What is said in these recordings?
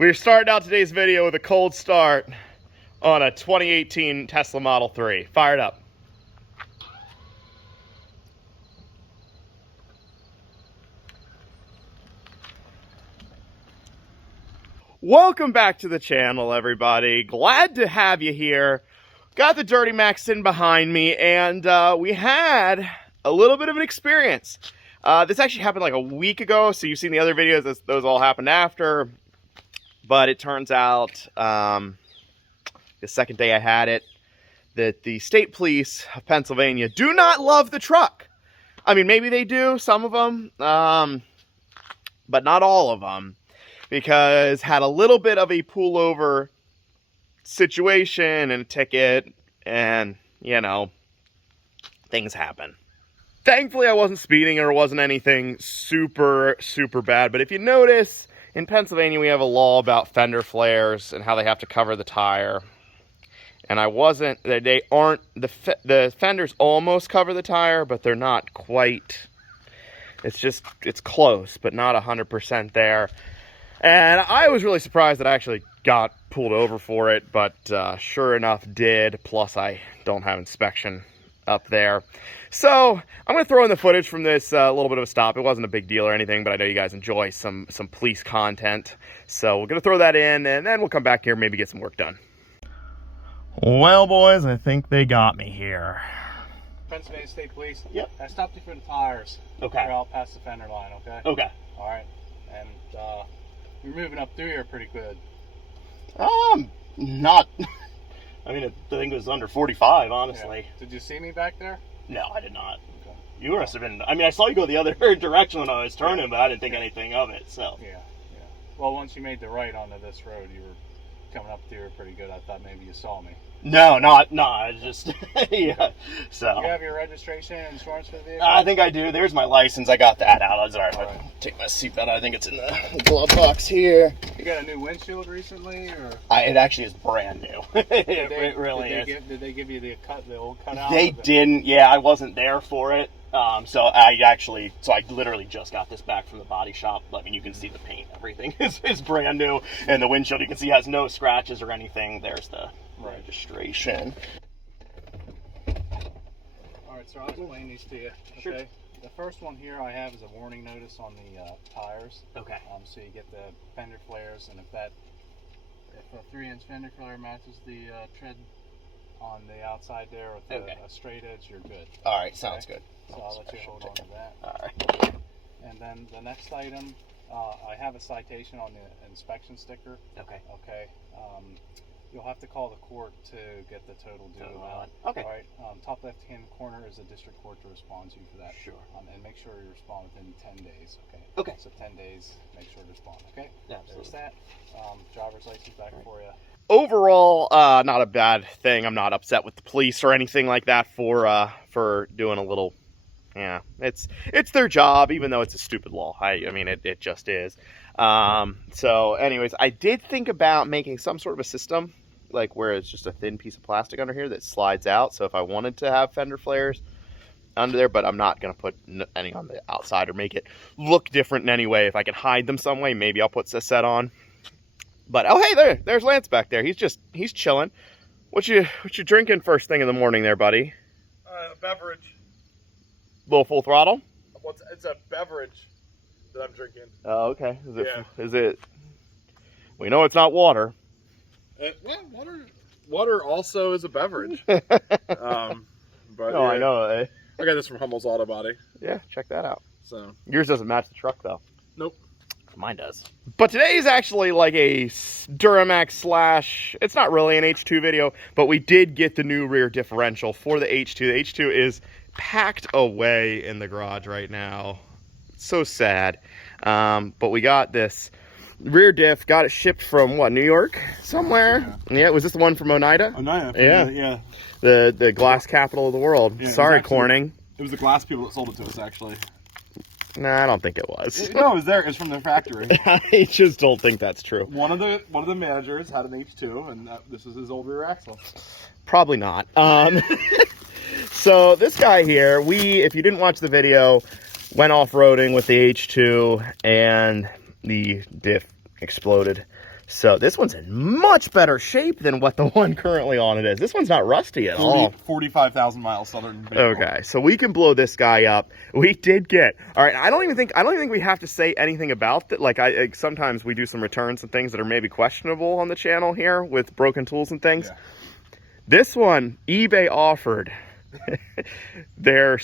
We're starting out today's video with a cold start on a 2018 Tesla Model 3. Fire it up. Welcome back to the channel, everybody. Glad to have you here. Got the Duramax sitting behind me, and we had a little bit of an experience. This actually happened like a week ago, so you've seen the other videos. Those all happened after. But it turns out, the second day I had it, that the state police of Pennsylvania do not love the truck. I mean, maybe they do, some of them, but not all of them, because had a little bit of a pullover situation and a ticket, and, you know, things happen. Thankfully, I wasn't speeding or it wasn't anything super, super bad, but if you notice, in Pennsylvania, we have a law about fender flares and how they have to cover the tire. And I wasn't, they aren't, the fenders almost cover the tire, but they're not quite, it's close, but not 100% there. And I was really surprised that I actually got pulled over for it, but sure enough did, plus I don't have inspection up there. So I'm going to throw in the footage from this little bit of a stop. It wasn't a big deal or anything, but I know you guys enjoy some police content. So we're going to throw that in, and then we'll come back here and maybe get some work done. Well, boys, I think they got me here. Pennsylvania State Police. Yep. I stopped you for the tires. Okay. You're out past the fender line, okay? Okay. All right. And you're moving up through here pretty good. Not... I mean, I think it was under 45, honestly. Yeah. Did you see me back there? No, I did not. Okay. You must have been... I mean, I saw you go the other direction when I was turning, but I didn't think anything of it, so... Yeah. Well, once you made the right onto this road, you were coming up through pretty good. I thought maybe you saw me. No, I just... yeah, so... Do you have your registration and insurance for the vehicle? I think I do. There's my license. I got that out. I was alright. Right. Take my seatbelt out. I think it's in the glove box here. You got a new windshield recently, or? It actually is brand new. It really is. Did they give you the old cutout? They didn't. Yeah, I wasn't there for it. So I literally just got this back from the body shop. I mean, you can see the paint. Everything is brand new, and the windshield you can see has no scratches or anything. There's the registration. All right, so I'll explain these to you. Okay. Sure. The first one here I have is a warning notice on the tires. Okay. So you get the fender flares, and if a 3-inch fender flare matches the tread on the outside there with a straight edge, you're good. All right, sounds good. So I'll let you hold on to that. All right. And then the next item, I have a citation on the inspection sticker. Okay. Okay. You'll have to call the court to get the total due amount. Okay. All right. Top left-hand corner is a district court to respond to you for that. Sure. And make sure you respond within 10 days. Okay. Okay. So 10 days, make sure to respond. Okay. Yeah. There's that. Driver's license back for you. Overall, not a bad thing. I'm not upset with the police or anything like that for doing a little. Yeah, it's their job, even though it's a stupid law. I mean, it just is. So anyways, I did think about making some sort of a system, like where it's just a thin piece of plastic under here that slides out. So if I wanted to have fender flares under there, but I'm not going to put any on the outside or make it look different in any way. If I can hide them some way, maybe I'll put a set on. But, oh, hey, there's Lance back there. He's chilling. What you drinking first thing in the morning there, buddy? Beverage. Little full throttle? Well, it's a beverage that I'm drinking. Oh, okay. Is it? We know it's not water. Well, water also is a beverage. But no, I know. I got this from Hummel's Auto Body. Yeah, check that out. So yours doesn't match the truck though. Nope. Mine does. But today is actually like a Duramax / it's not really an H2 video, but we did get the new rear differential for the H2. The H2 is packed away in the garage right now. It's so sad. But we got this rear diff, got it shipped from what, New York somewhere? Yeah, was this the one from Oneida? Oneida. Yeah. The glass capital of the world. Yeah, sorry, Corning. It was the glass people that sold it to us, actually. Nah, I don't think it was. No, it was there. It was from their factory. I just don't think that's true. One of the managers had an H2, and this is his old rear axle. Probably not. So this guy here, if you didn't watch the video, went off-roading with the H2, and the diff exploded. So this one's in much better shape than what the one currently on it is. This one's not rusty at all. 45,000 miles southern vehicle. Okay, so we can blow this guy up. We did get, all right, I don't even think we have to say anything about that. Like sometimes we do some returns and things that are maybe questionable on the channel here with broken tools and things. Yeah. This one, eBay offered their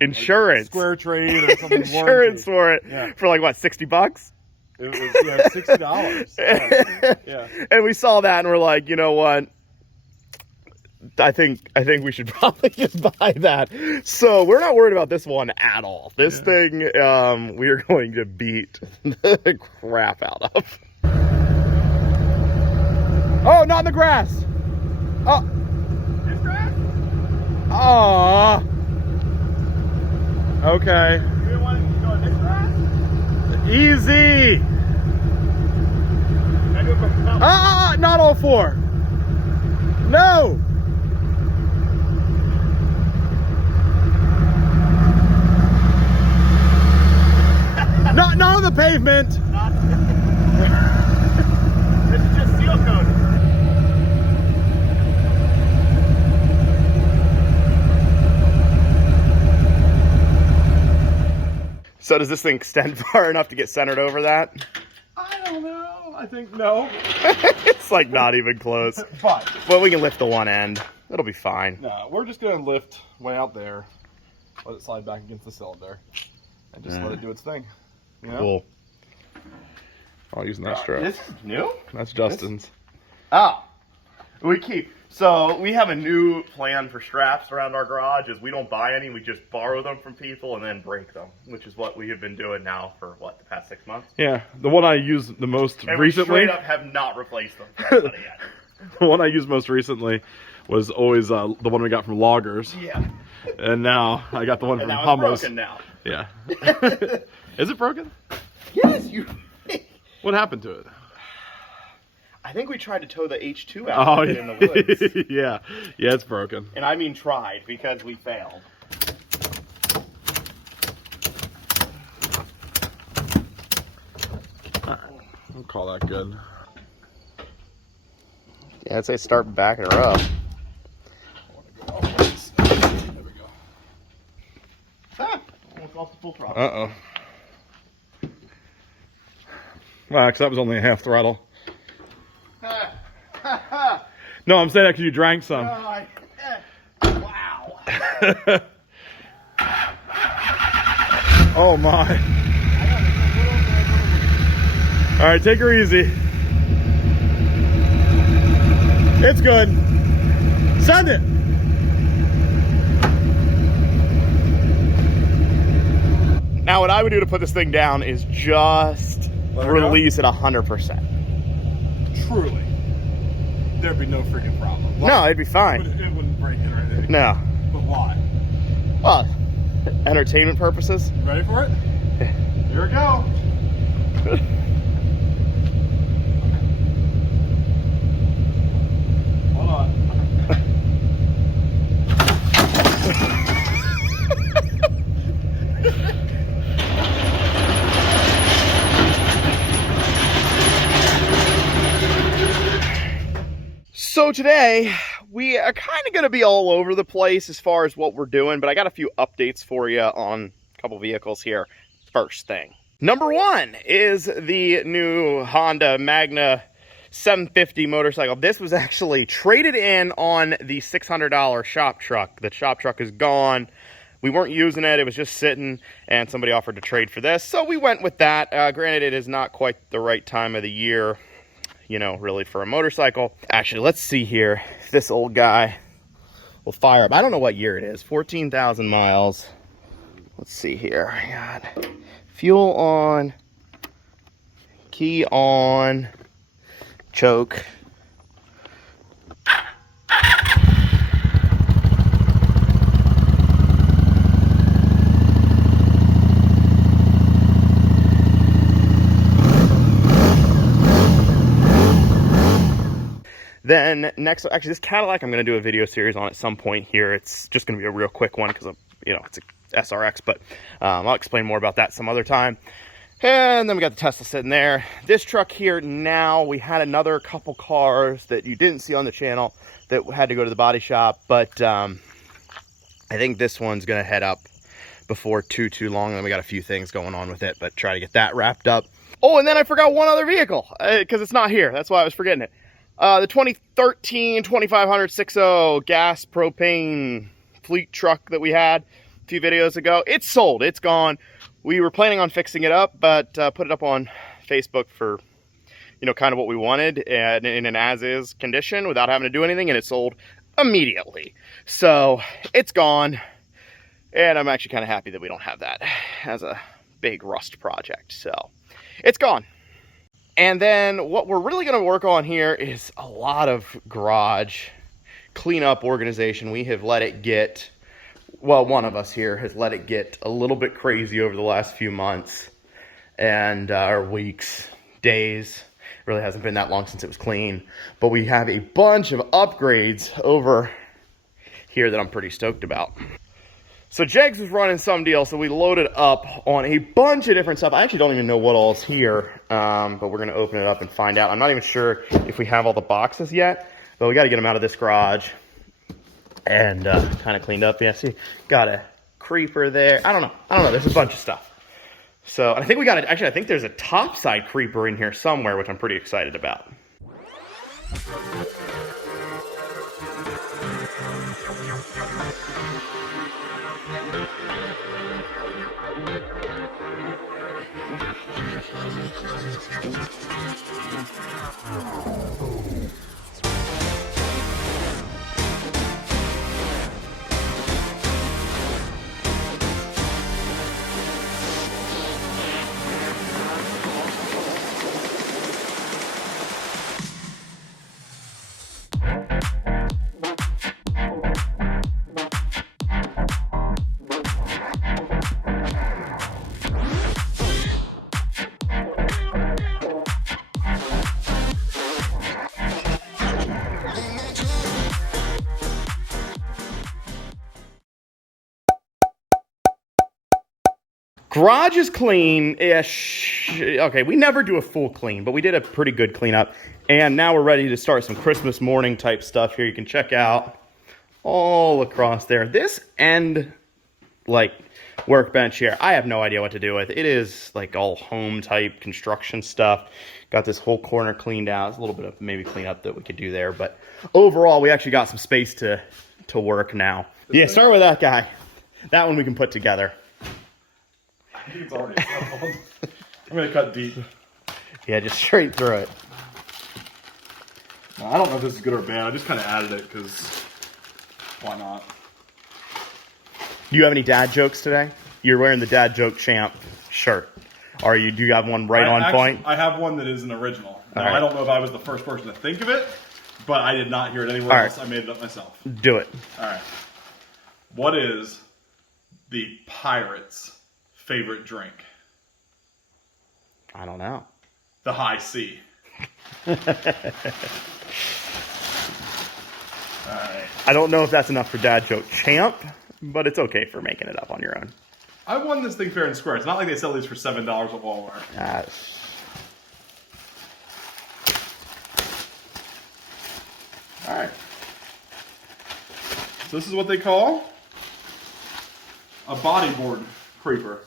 insurance. Square trade or something. Insurance for it for like what, $60? It was $60. Yeah. And we saw that and we're like, you know what? I think we should probably just buy that. So we're not worried about this one at all. This thing we are going to beat the crap out of. Oh, not in the grass. Oh. This grass? Aw. Okay. You didn't want to go in this grass? Easy. Not all four. No. Not on the pavement. This is just seal coat. So does this thing extend far enough to get centered over that? I don't know. I think no. It's like not even close. But we can lift the one end. It'll be fine. No, we're just going to lift way out there, let it slide back against the cylinder, and just let it do its thing. You know? Cool. I'll use that strap. This is new? That's Justin's. So we have a new plan for straps around our garage is we don't buy any, we just borrow them from people and then break them, which is what we have been doing now for what, the past 6 months? Yeah, the one I used the most And recently. we straight up have not replaced them for anybody yet. The one I used most recently was always the one we got from Loggers. Yeah. And now I got the one And from now Hummel's. it's broken now. Yeah. Is it broken? Yes, you. What happened to it? I think we tried to tow the H2 out of it in the woods. Yeah, it's broken. And I mean tried because we failed. I'll call that good. Yeah, I'd say start backing her up. There we go. Almost lost the full throttle. Uh-oh. Well, because that was only a half throttle. No, I'm saying that because you drank some. Wow. Oh my. All right, take her easy. It's good. Send it. Now, what I would do to put this thing down is just release it 100%. Truly. There'd be no freaking problem. No, it'd be fine. It wouldn't break it or anything. No. But why? Well, entertainment purposes. You ready for it? Here we go. Hold on. So today, we are kind of going to be all over the place as far as what we're doing, but I got a few updates for you on a couple vehicles here. First thing. Number one is the new Honda Magna 750 motorcycle. This was actually traded in on the $600 shop truck. The shop truck is gone. We weren't using it. It was just sitting, and somebody offered to trade for this. So we went with that. Granted, it is not quite the right time of the year, you know, really for a motorcycle. Actually, let's see here if this old guy will fire up. I don't know what year it is. 14,000 miles. Let's see here. I got fuel on, key on, choke. Then next, actually this Cadillac, I'm going to do a video series on at some point here. It's just going to be a real quick one because, you know, it's a SRX, but I'll explain more about that some other time. And then we got the Tesla sitting there. This truck here now, we had another couple cars that you didn't see on the channel that had to go to the body shop, but I think this one's gonna head up before too long. And then we got a few things going on with it, but try to get that wrapped up. Oh, and then I forgot one other vehicle because it's not here. That's why I was forgetting it. The 2013 2500 6.0 gas propane fleet truck that we had a few videos ago. It's sold. It's gone. We were planning on fixing it up, but put it up on Facebook for, you know, kind of what we wanted and in an as-is condition without having to do anything, and it sold immediately. So it's gone, and I'm actually kind of happy that we don't have that as a big rust project. So it's gone. And then what we're really going to work on here is a lot of garage cleanup organization. We have let it get, well, one of us here has let it get a little bit crazy over the last few months and or weeks, days. It really hasn't been that long since it was clean. But we have a bunch of upgrades over here that I'm pretty stoked about. So Jegs was running some deal, so we loaded up on a bunch of different stuff. I actually don't even know what all's here, but we're going to open it up and find out. I'm not even sure if we have all the boxes yet, but we got to get them out of this garage and kind of cleaned up. Yeah, see, got a creeper there. I don't know. There's a bunch of stuff. So I think we got it. Actually, I think there's a topside creeper in here somewhere, which I'm pretty excited about. Garage is clean-ish. Okay, we never do a full clean, but we did a pretty good cleanup. And now we're ready to start some Christmas morning type stuff here. You can check out all across there. This end, like, workbench here, I have no idea what to do with. It is like all home type construction stuff. Got this whole corner cleaned out. There's a little bit of maybe cleanup that we could do there, but overall we actually got some space to work now. Yeah, start with that guy. That one we can put together. I think it's already settled. I'm going to cut deep. Yeah, just straight through it. I don't know if this is good or bad. I just kind of added it because why not? Do you have any dad jokes today? You're wearing the dad joke champ shirt. Or do you have one right on point? I have one that is an original. Now, right. I don't know if I was the first person to think of it, but I did not hear it anywhere else. I made it up myself. Do it. All right. What is the pirate's favorite drink? I don't know. The high C. All right. I don't know if that's enough for dad joke champ, but it's okay for making it up on your own. I won this thing fair and square. It's not like they sell these for $7 at Walmart. All right. So this is what they call a bodyboard creeper.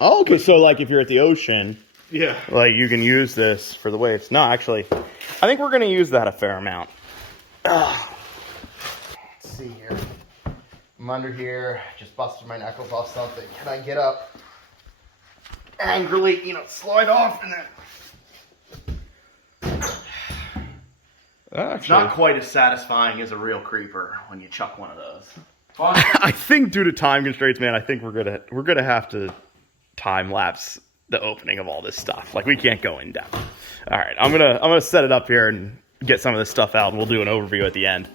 Oh, okay. So like if you're at the ocean, yeah, like you can use this for the waves. No, actually, I think we're going to use that a fair amount. Let's see here. I'm under here, just busted my knuckles off something. Can I get up angrily, slide off and then... It's not quite as satisfying as a real creeper when you chuck one of those. I think due to time constraints, man, I think we're gonna have to time lapse the opening of all this stuff. Like we can't go in depth. All right, I'm gonna set it up here and get some of this stuff out, and we'll do an overview at the end.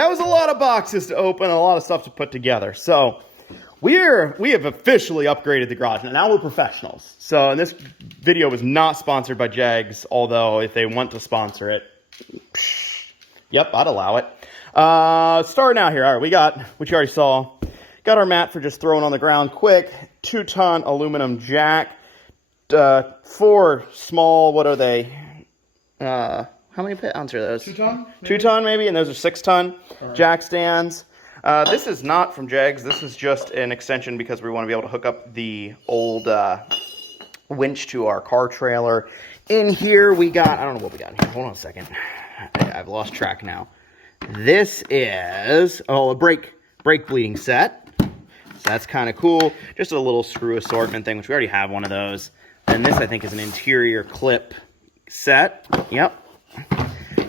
that was a lot of boxes to open and a lot of stuff to put together. So we have officially upgraded the garage. Now we're professionals. So, and this video was not sponsored by Jags, although if they want to sponsor it, yep, I'd allow it. Starting out here, all right, we got, which you already saw, got our mat for just throwing on the ground quick, 2-ton aluminum jack, 4 small, what are they? How many pounds are those? 2-ton? 2-ton maybe, and those are 6-ton jack stands. This is not from Jags. This is just an extension because we want to be able to hook up the old winch to our car trailer. In here we got, I don't know what we got in here. Hold on a second. I've lost track now. This is, a brake bleeding set. So that's kind of cool. Just a little screw assortment thing, which we already have one of those. And this, I think, is an interior clip set. Yep.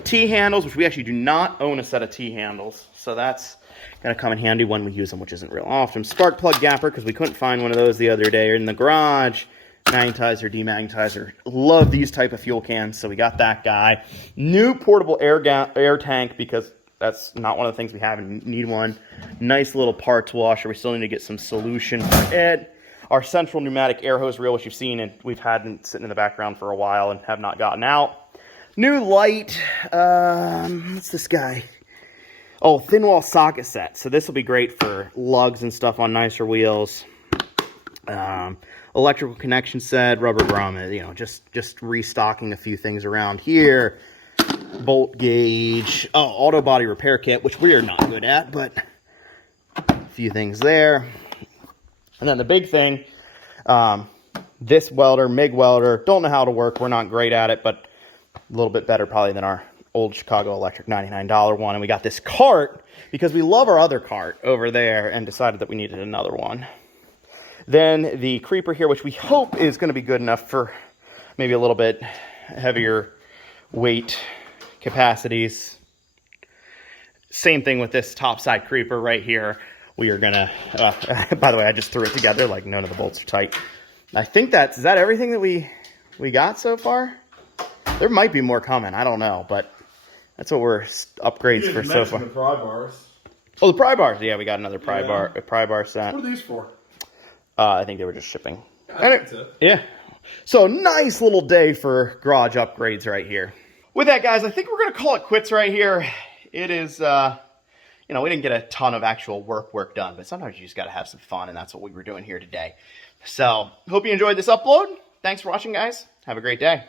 T-handles, which we actually do not own a set of T-handles. So that's going to come in handy when we use them, which isn't real often. Spark plug gapper, because we couldn't find one of those the other day in the garage. Magnetizer, demagnetizer. Love these type of fuel cans, so we got that guy. New portable air tank, because that's not one of the things we have and need one. Nice little parts washer. We still need to get some solution for it. Our central pneumatic air hose reel, which you've seen, and we've had it sitting in the background for a while and have not gotten out. New light. What's this guy? Oh, thin wall socket set. So this will be great for lugs and stuff on nicer wheels. Electrical connection set, rubber grommet, you know, just restocking a few things around here. Bolt gauge. Oh, auto body repair kit, which we are not good at, but a few things there. And then the big thing, this welder, MIG welder, don't know how to work. We're not great at it, but a little bit better probably than our old Chicago Electric $99 one. And we got this cart because we love our other cart over there and decided that we needed another one. Then the creeper here, which we hope is going to be good enough for maybe a little bit heavier weight capacities. Same thing with this topside creeper right here. We are going to, by the way, I just threw it together like none of the bolts are tight. I think is that everything that we got so far? There might be more coming. I don't know, but that's what we're upgrades for so far. The pry bars. Oh, the pry bars. Yeah, we got another pry bar set. What are these for? I think they were just shipping. That's it. Yeah. So nice little day for garage upgrades right here. With that, guys, I think we're going to call it quits right here. It is, you know, we didn't get a ton of actual work done, but sometimes you just got to have some fun, and that's what we were doing here today. So hope you enjoyed this upload. Thanks for watching, guys. Have a great day.